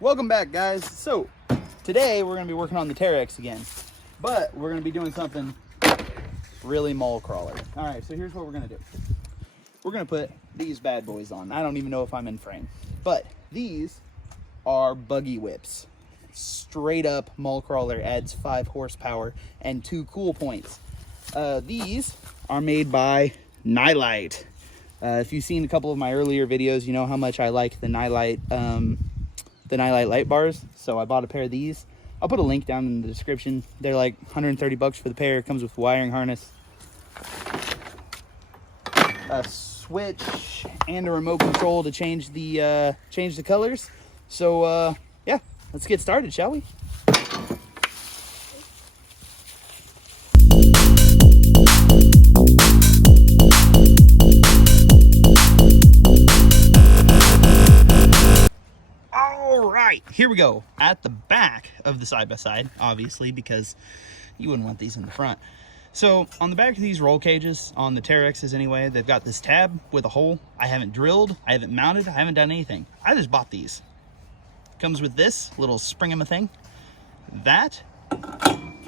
Welcome back, guys. So today we're going to be working on the Teryx again, but we're going to be doing something really mole crawler. All right, so here's what we're going to do. We're going to put these bad boys on. I don't even know if I'm in frame, but these are Buggy whips. Straight up mole crawler, adds 5 horsepower and 2 cool points. These are made by Nilight. If you've seen a couple of my earlier videos, you know how much I like the Nilight light bars. So I bought a pair of these. I'll put a link down in the description. They're like 130 bucks for the pair. It comes with wiring harness, a switch, and a remote control to change the colors. So yeah, let's get started, shall we? Here we go at the back of the side-by-side, obviously, because you wouldn't want these in the front. So on the back of these roll cages, on the Teryx's anyway, they've got this tab with a hole. I haven't drilled, I haven't mounted, I haven't done anything. I just bought these. Comes with this little spring-em thing. That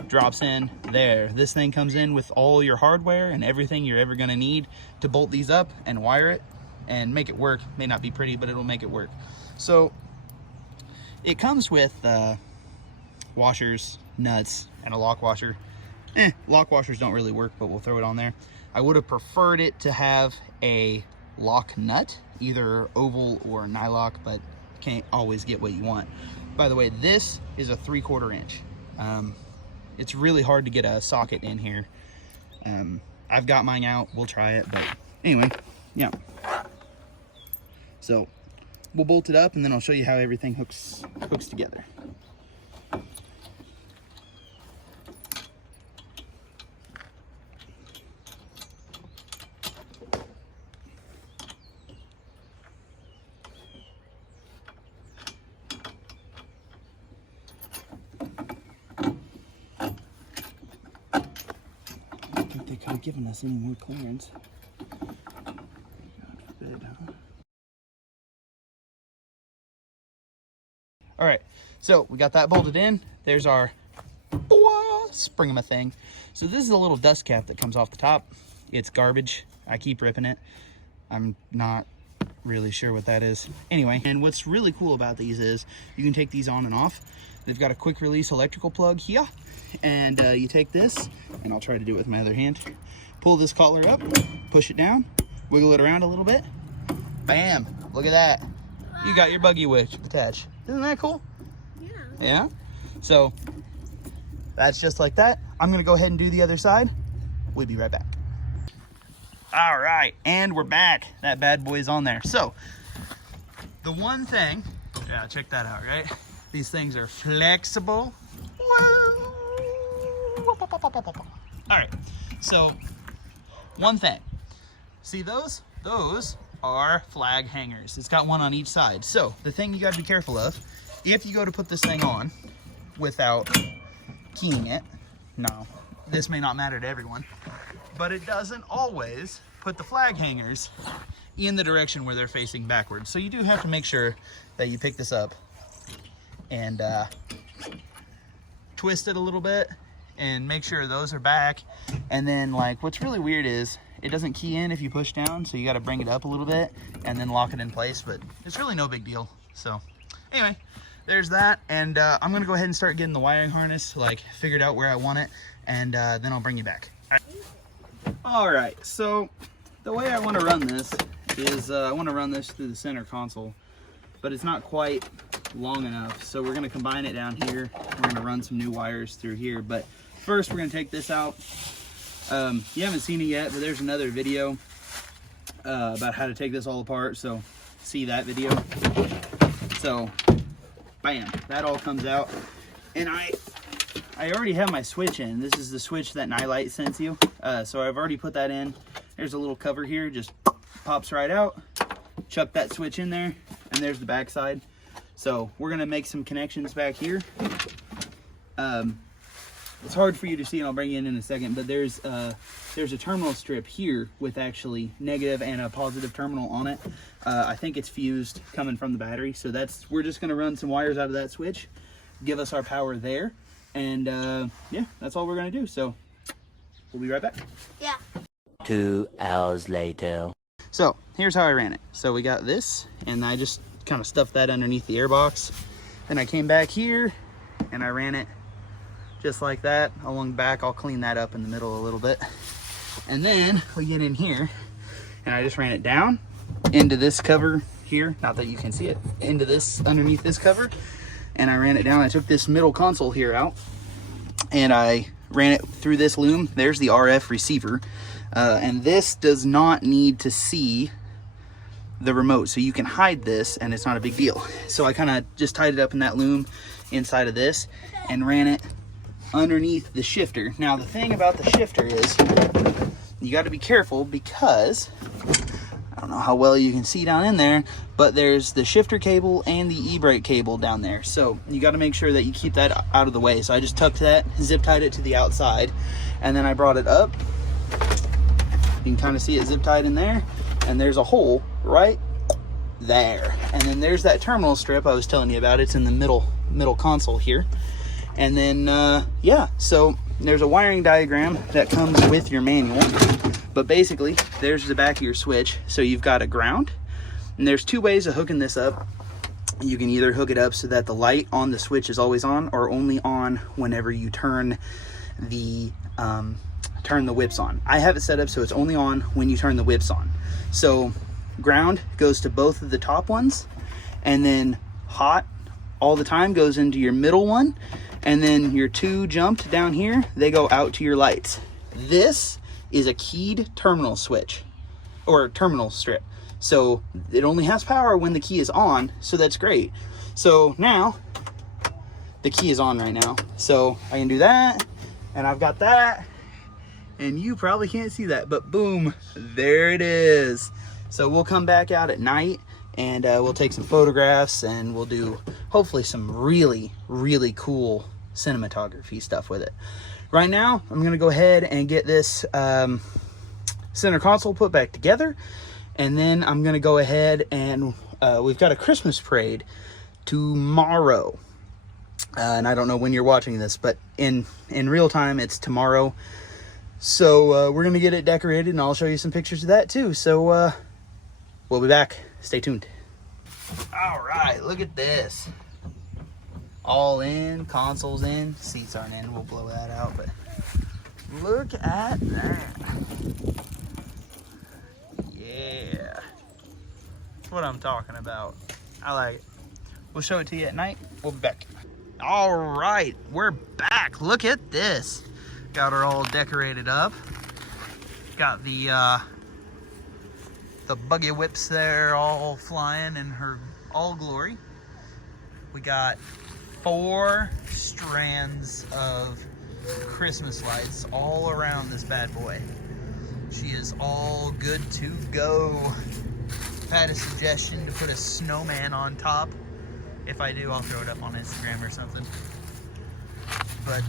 drops in there. This thing comes in with all your hardware and everything you're ever gonna need to bolt these up and wire it and make it work. May not be pretty, but it'll make it work. So it comes with washers, nuts, and a lock washer. Lock washers don't really work, but we'll throw it on there. I would have preferred it to have a lock nut, either oval or nylock, but can't always get what you want. By the way, this is a 3/4 inch. It's really hard to get a socket in here. I've got mine out, we'll try it, but anyway, yeah. So we'll bolt it up and then I'll show you how everything hooks together. I don't think they could have given us any more clearance. God forbid, huh? All right, so we got that bolted in. There's our spring-em thing. So this is a little dust cap that comes off the top. It's garbage. I keep ripping it. I'm not really sure what that is. Anyway, and what's really cool about these is you can take these on and off. They've got a quick release electrical plug here. And you take this, and I'll try to do it with my other hand. Pull this collar up, push it down, wiggle it around a little bit. Bam, look at that. You got your Buggy whip attached. Isn't that cool? Yeah. Yeah? So that's just like that. I'm gonna go ahead and do the other side. We'll be right back. All right, and we're back. That bad boy's on there. So the one thing, yeah, check that out, right? These things are flexible. All right, so one thing. See those? Those are flag hangers. It's got one on each side. So the thing you got to be careful of, if you go to put this thing on without keying it, now this may not matter to everyone, but it doesn't always put the flag hangers in the direction where they're facing backwards. So you do have to make sure that you pick this up and twist it a little bit and make sure those are back. And then, like, what's really weird is it doesn't key in if you push down, so you got to bring it up a little bit and then lock it in place, but it's really no big deal. So anyway, there's that, and I'm gonna go ahead and start getting the wiring harness like figured out where I want it, and then I'll bring you back. All right, so the way I want to run this is I want to run this through the center console, but it's not quite long enough, so we're going to combine it down here. We're going to run some new wires through here, but first we're going to take this out. You haven't seen it yet, but there's another video about how to take this all apart, so see that video. So bam, that all comes out, and I already have my switch in. This is the switch that Nilight sends you, so I've already put that in. There's a little cover here, just pops right out. Chuck that switch in there, and there's the back side. So we're gonna make some connections back here. it's hard for you to see, and I'll bring you in a second, but there's a terminal strip here with actually negative and a positive terminal on it. I think it's fused coming from the battery, so we're just gonna run some wires out of that switch, give us our power there, and yeah, that's all we're gonna do. So we'll be right back. Yeah. 2 hours later. So here's how I ran it. So we got this, and I just kind of stuffed that underneath the airbox. Then I came back here and I ran it just like that along the back. I'll clean that up in the middle a little bit. And then we get in here and I just ran it down into this cover here. Not that you can see it, into this, underneath this cover. And I ran it down. I took this middle console here out and I ran it through this loom. There's the RF receiver. And this does not need to see the remote, so you can hide this and it's not a big deal. So I kind of just tied it up in that loom inside of this and ran it underneath the shifter. Now the thing about the shifter is you got to be careful, because I don't know how well you can see down in there, but there's the shifter cable and the e-brake cable down there, so you got to make sure that you keep that out of the way. So I just tucked that, zip tied it to the outside, and then I brought it up. You can kind of see it zip tied in there, and there's a hole right there, and then there's that terminal strip I was telling you about. It's in the middle console here. And then yeah, so there's a wiring diagram that comes with your manual, but basically there's the back of your switch. So you've got a ground, and there's two ways of hooking this up. You can either hook it up so that the light on the switch is always on, or only on whenever you turn the whips on. I have it set up so it's only on when you turn the whips on. So ground goes to both of the top ones, and then hot all the time goes into your middle one, and then your two jumped down here, they go out to your lights. This is a keyed terminal switch, or terminal strip, so it only has power when the key is on, so that's great. So now the key is on right now, so I can do that, and I've got that, and you probably can't see that, but boom, there it is. So we'll come back out at night and we'll take some photographs, and we'll do hopefully some really, really cool cinematography stuff with it. Right now, I'm gonna go ahead and get this center console put back together, and then I'm gonna go ahead and we've got a Christmas parade tomorrow. And I don't know when you're watching this, but in real time, it's tomorrow. So we're gonna get it decorated, and I'll show you some pictures of that too. So we'll be back. Stay tuned. All right, look at this. All in, consoles in, seats aren't in. We'll blow that out, but look at that. Yeah, that's what I'm talking about. I like it. We'll show it to you at night. We'll be back. All right, we're back. Look at this. Got her all decorated up. Got the buggy whips there all flying in her all glory. We got 4 strands of Christmas lights all around this bad boy. She is all good to go. Had a suggestion to put a snowman on top. If I do, I'll throw it up on Instagram or something. But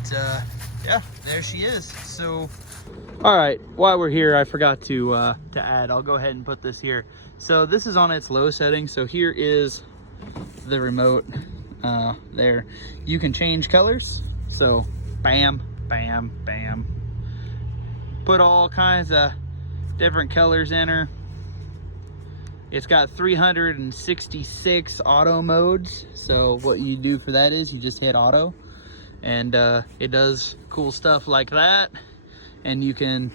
yeah, there she is. So all right, while we're here, I forgot to add, I'll go ahead and put this here. So this is on its low setting. So here is the remote there. You can change colors. So bam, bam, bam. Put all kinds of different colors in her. It's got 366 auto modes. So what you do for that is you just hit auto, and it does cool stuff like that. And you can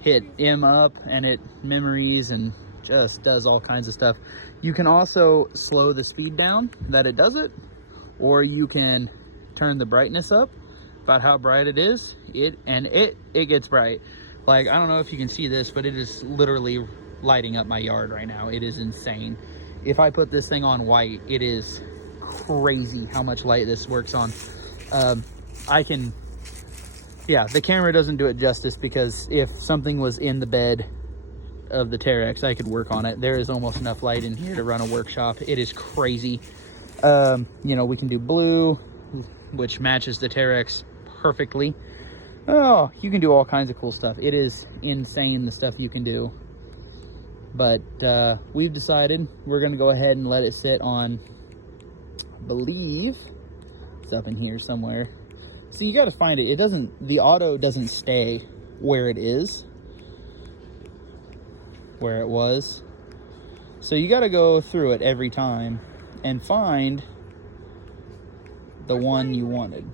hit M up and it memories and just does all kinds of stuff. You can also slow the speed down that it does it, or you can turn the brightness up about how bright it is. It gets bright. Like, I don't know if you can see this, but it is literally lighting up my yard right now. It is insane. If I put this thing on white, it is crazy how much light this works on. Yeah, the camera doesn't do it justice, because if something was in the bed of the Teryx, I could work on it. There is almost enough light in here to run a workshop. It is crazy. You know, we can do blue, which matches the Teryx perfectly. Oh, you can do all kinds of cool stuff. It is insane the stuff you can do. But we've decided we're going to go ahead and let it sit on, I believe it's up in here somewhere. So you got to find it. The auto doesn't stay where it is, where it was. So you got to go through it every time and find the one you wanted.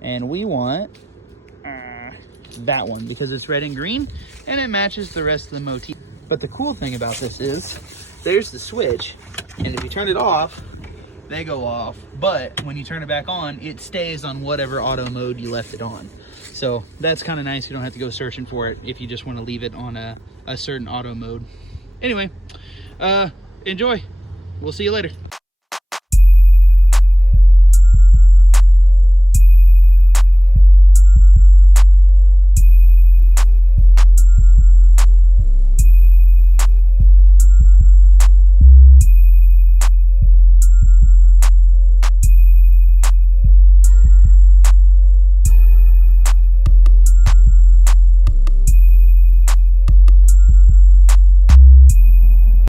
And we want that one because it's red and green and it matches the rest of the motif. But the cool thing about this is there's the switch, and if you turn it off, they go off. But when you turn it back on, it stays on whatever auto mode you left it on. So that's kind of nice. You don't have to go searching for it if you just want to leave it on a certain auto mode. Anyway, enjoy. We'll see you later.